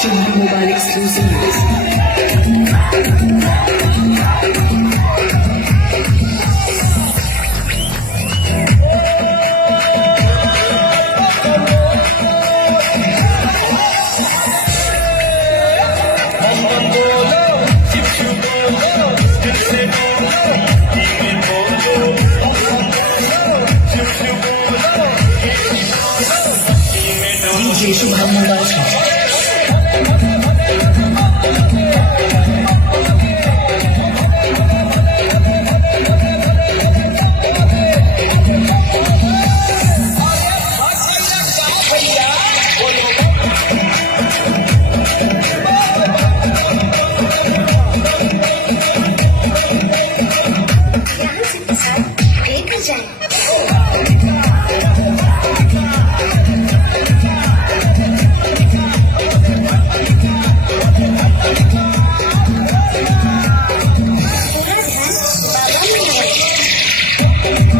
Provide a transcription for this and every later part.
Shubham Mobile exclusive. DJ Shubham Mobile Shop. यहाँ से पसंद लेकर जाए। पूरा ध्यान बाबा में है।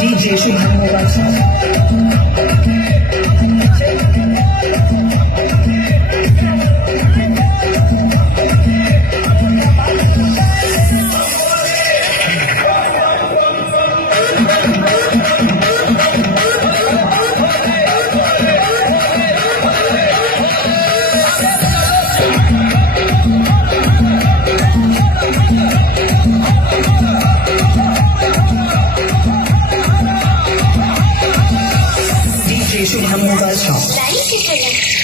DJ Shubham Mobile Shop. DJ Shubham Mobile Shop. Line से चला।